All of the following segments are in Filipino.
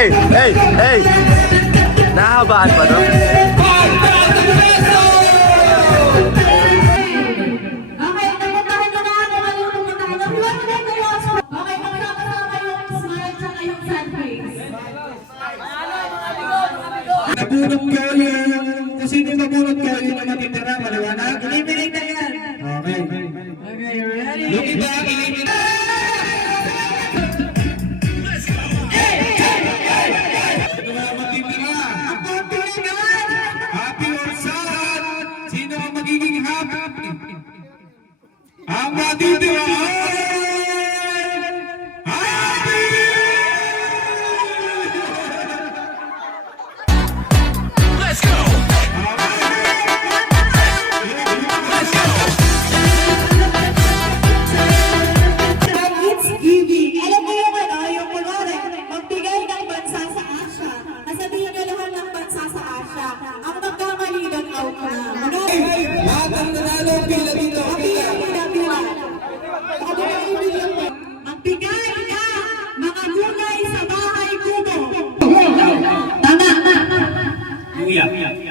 Hey! Hey! Hey! Nahabaan pa, no? Nabunot kayo. Kasi hindi nabunot kayo na matitira. Maliwanag. Ilibilig na yan. Okay. Okay, ready? Yung iba, ilibilig na. Ito na matitira. Happy or sad? Sino ang magiging happy? Ang matitira ay...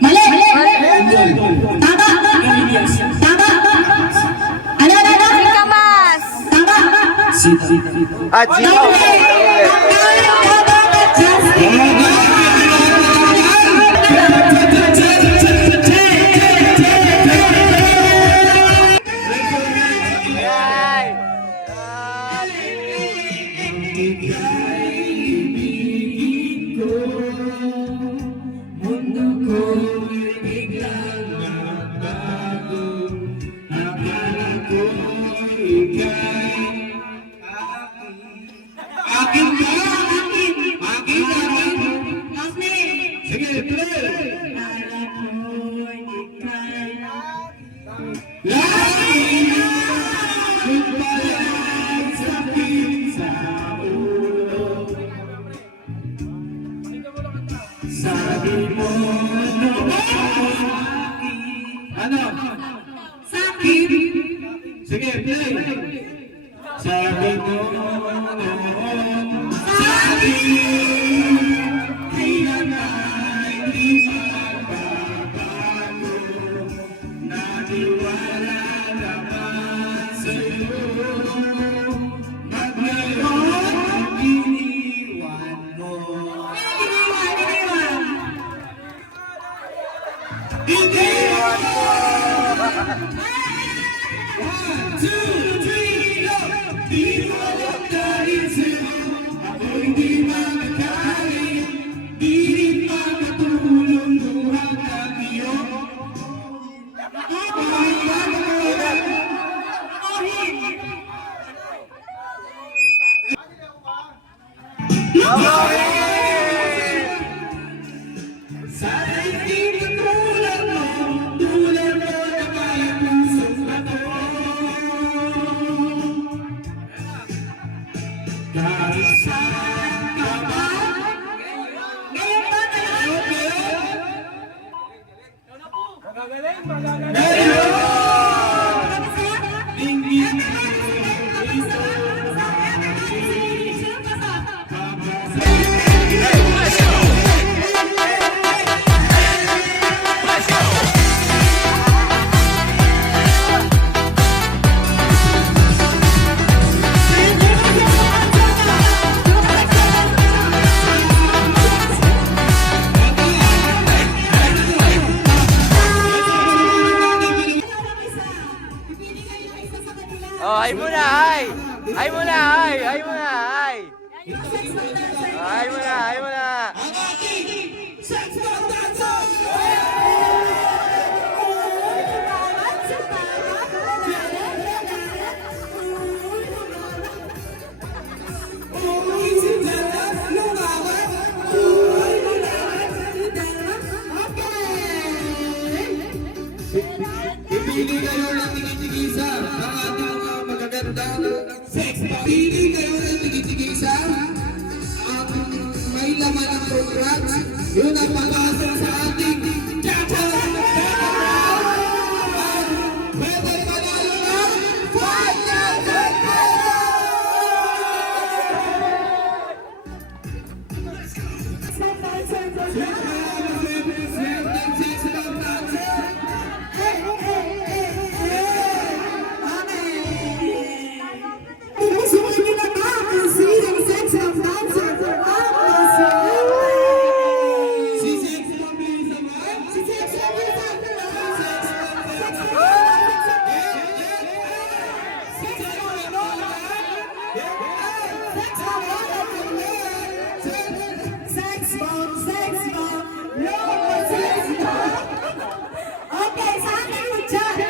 Mali! Tama! Tama! Ano? Kamas! Tama! At sitaw! Ano? Sakit? Sige, play. Sabi mo, sakit. Kaya na hindi magbabago. Naniwala naman sa'yo. Maglayon, iniwan mo. Iniwan mo. 1, 2, 3, go! Di mo alam dahil sa'yo ako'y di makakain. Di rin makatulong buhat at iyo. Ako'y makakain. Sana hindi katulad mo, tulad mo na kaya pusong ako. Kahit saan ka ba? Ngayon ba tayo? Ngayon! Tingin mo, isa, Oh, ay muna, ay! Ay muna, ay! Ay muna, ay! Ay muna, ay muna! ang ating sex bomb dancers! Pipili kayo ng tigit-tigisa ang ating mga magagandang sex bomb. Pipili kayo ng tigit-tigisa ang may laman ng programs. Yun ang pag-asa sa ating cha-cha! Pwede panalo ng 5,000 pesos! Sumunod niyo na ba ang sinong sex ng dancer for all dancer? Si Sex Mabilis naman. Si sex ng dancer. Okay, sa ating chat,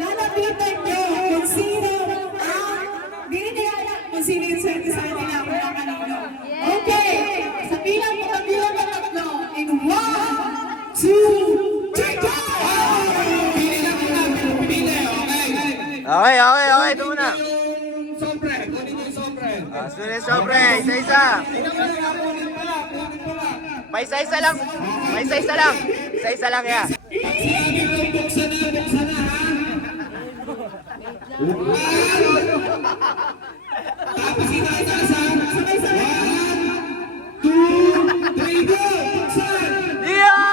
lalapitan nyo kung sino ang binibigyan kung sino yung swerte sa kanila mula kanino. Okay, sa bilang ng tatlo, in 1, 2, 3, go! Pili lang muna. Pili, okay. Okay, ito muna. Yung sobre. Kunin mo yung sobre. Sunod sobre, isa-isa. Paisa-isa lang. Paisa-isa lang. Isa-isa lang yan. Sinabi ko, buksan na, ha? Tapos itataas, ha? 1, 2, 3, go! Buksan! Yan!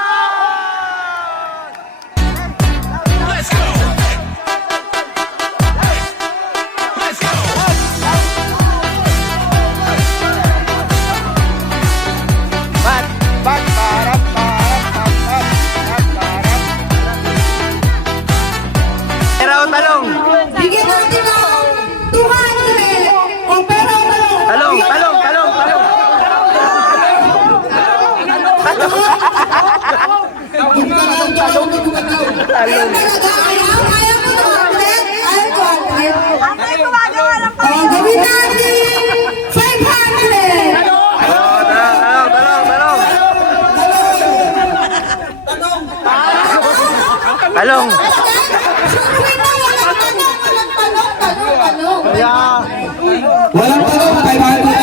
Pera o talong? Bigyan natin ng 200 o pera o talong. Talong. Ayaw talaga, ayaw mo na ulit. Ayaw ko. O, gawin natin 500. Talong. Wait na, walang talong. Walang tanong, 500 na.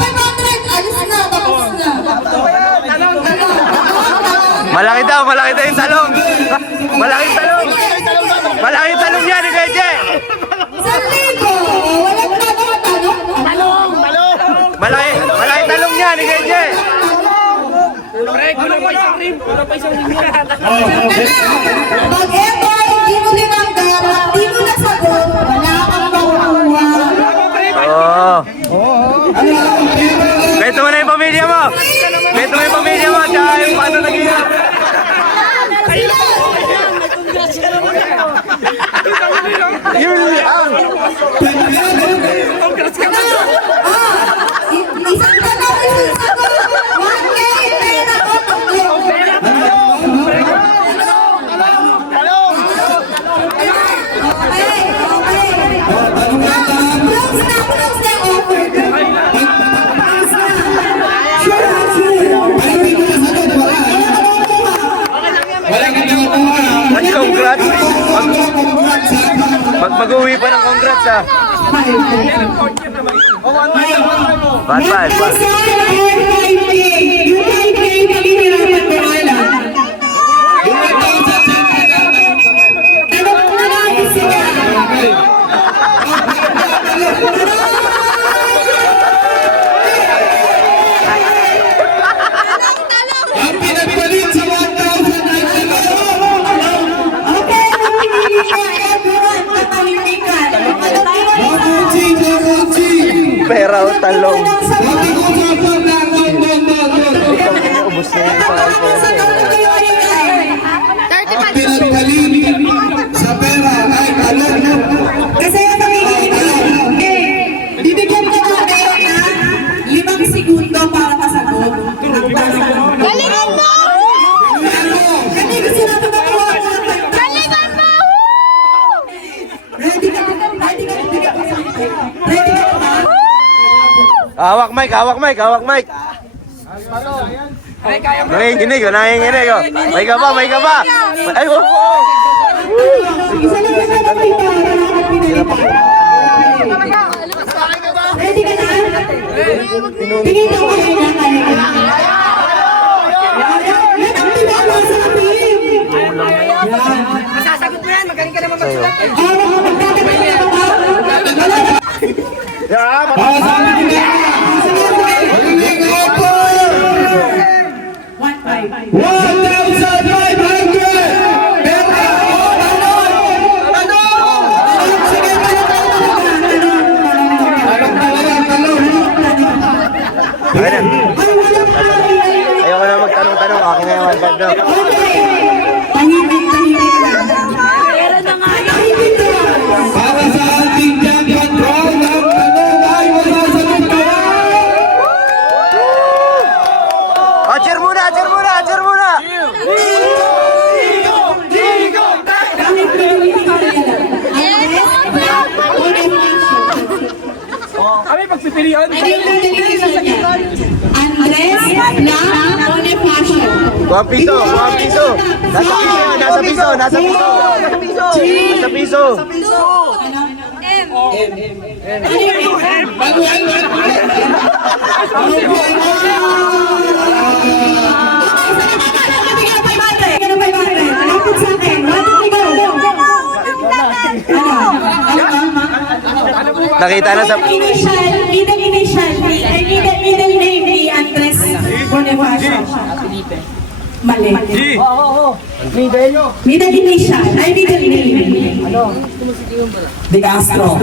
500, alis na, tapos na. Malaki daw yung talong. Malaking talong yan, ni Gage. 1,000. Walang talong. Malaking talong yan, ni Gage. Pag eto ay hindi mo tinanggap at di mo nasagot, wala kang makukuha. Beto mo na yung pamilya mo. Tsaka yung paano nag-iingat. Isang tanong, isang sagot. 1K, pera o tatlo. Okay. Close na offer. Close na. Sure. Walang kinakakuha. At congrats. Mag-uwi pa ng congrats ha. Bad. Ang pinagpalit sa 1,000 ay Pera o talong. Ubus na yung ang pinagpalit sa pera ay talong. Kasi yung pamilya bibigyan ka namin ng 5 segundo para masagot. Galingan mo! Hindi gusto natin makuha ko ng galingan mo! Ready ka ba? Ready ka ba? Hawak mic. Nanginginig. Oh. May ka ba? Ay, oh. Isa lang yung nalapay para ready ka na? Tingin ka mo kaya kaya. Yan ang tinawag sa team. Masasagot mo yan, magaling ka naman magsulat. Akin na. Ayoko na magtanong-tanong. Akin na yung 1-5 daw. Okay. Tahimik lang. Tahimik lang. Para sa ating champion round, ang tanong ay masasagot kaya. Cheer muna, cheer muna, cheer muna! Kami pagpipilian. Andres Blanc Bonifacio. 1 piso, 1 piso! Nasa piso, nasa piso, nasa piso! Nasa piso! Nakita na sa... Middle name ni Andres Bonifacio. Mali. Middle initial. Ay, middle name. De Castro.